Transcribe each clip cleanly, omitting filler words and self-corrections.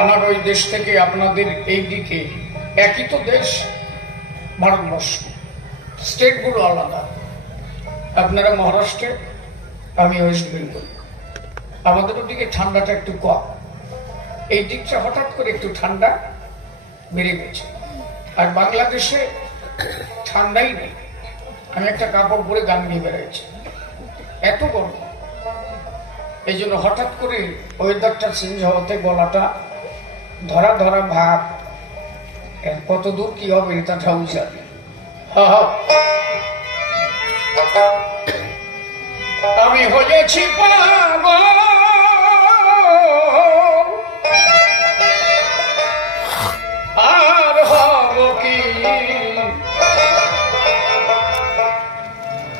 আমার ওই দেশ থেকে আপনাদের এই দিকে একই তো দেশ ভারতবর্ষ, স্টেটগুলো আলাদা। আপনারা মহারাষ্ট্রে, আমি ওয়েস্ট বেঙ্গল। আমাদের ওদিকে ঠান্ডাটা একটু কম, এই দিকটা হঠাৎ করে একটু ঠান্ডা বেড়ে গেছে। আর বাংলাদেশে ঠান্ডাই নেই। আমি একটা কাপড় পরে গান নিয়ে বেড়াচ্ছি, এত গরম। এই জন্য হঠাৎ করে ওয়েদারটা চেঞ্জ হওয়াতে গলাটা ধরা ধরা ভাব, কত দূর কি হবে এটা ঠাউ জানি। আমি হয়েছি পাগল, আর হব কি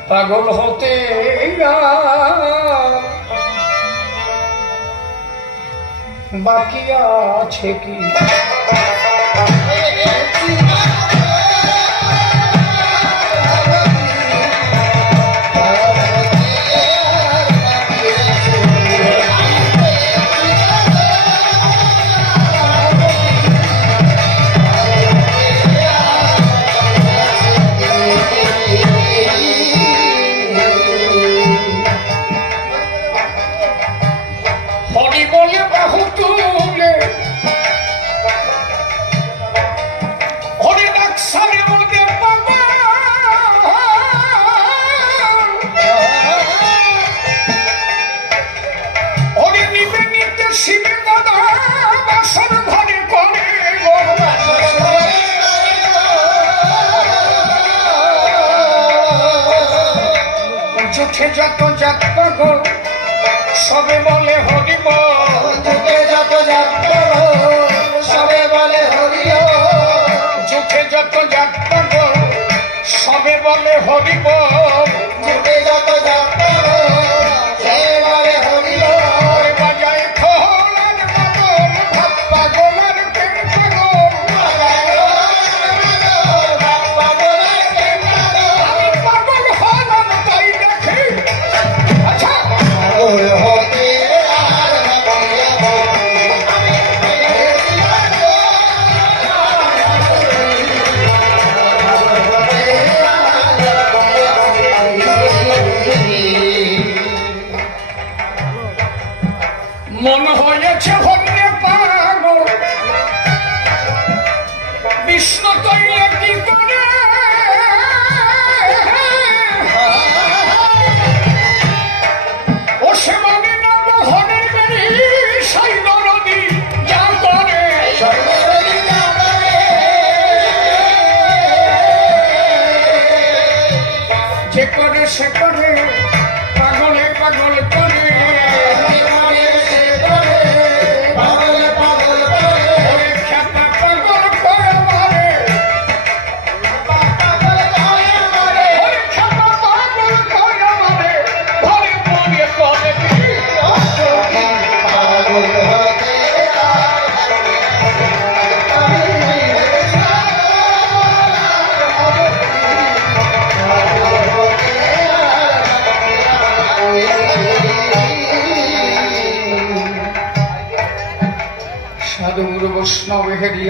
পাগল হতে বাকি আছে কি? হরি বলে বাহু তুলে হরি ডাকসারে মধ্যে পাবা, হরি নিবে নিতে শিবে দাদা বাসর ঘরে করে জুঠে যত জাত পাগল সবে বলে হরি বল, জুঠে যত জাত পাগল সবে বলে হরি বল, জুঠে যত জাত পাগল সবে বলে হরি বল, জুঠে যত জাত পাগল সবে বলে হরি বল। বাজায় খোল আর পাগল ভাব পাগল আর প্রেম পাগল, বাজায় খোল ভাব পাগল আর প্রেম পাগল। পাগল হলাম তাই দেখি, আচ্ছা মন হয়েছে হন্যে পাগল, বিষ্ণু তৈলে কি করে ও সে মানে না মোহনের বেরি সাই নদী যা করে, যে করে সে করে পাগলে পাগল করে, সাধু গুরু বৈষ্ণব হেরিয়া।